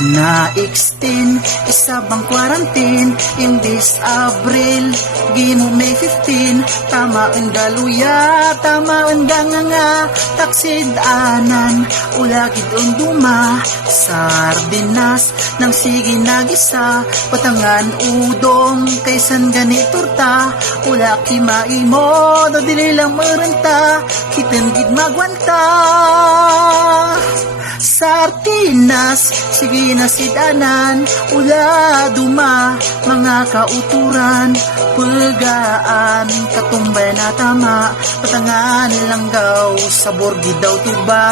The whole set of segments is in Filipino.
Na-extend, isa bang quarantine, imbis Abril, gino May 15, tamaan galuya, tamaan ganganga, taksid anan, ulagid unduma, sardinas, nang sige nagisa, patangan udong, kaysan gani torta, ulaki maimo, no dili lang maranta, kitengid magwanta. Sardinas, sige na sidanan, ula duma, mga kauturan, pulgaan, katumbay na tama, patangan langgaw, sabor gidaw tuba,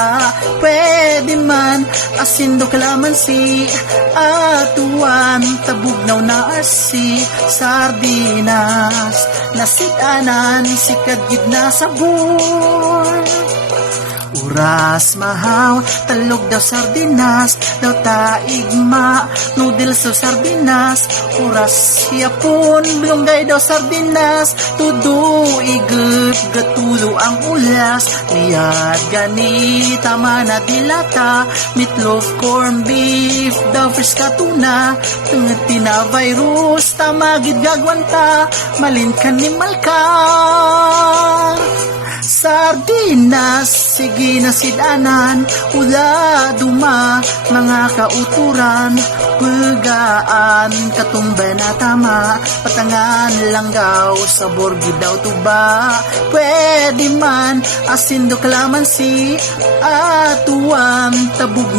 pwede man, asin do kalamansi, atuan, tabugnaw na asi, sardinas, nasidanan, sikad gid na sabor. Uras mahaw, talog daw sardinas, daw taigma, noodles daw sardinas, uras yapon, blunggay daw sardinas, tudo igup, gatulo ang ulas, liyad gani, tama na dilata, meatloaf, corn beef, daw fresh katuna, tungati na virus, tama gid gagwanta, malin kanimal ka. Sardinas, sige na sidanan, ula duma, mga kauturan, pulgaan, katumbay na tama, patangan langgaw, sabor gidaw tuba, pwede man, asin do kalamansi, atuan, tabug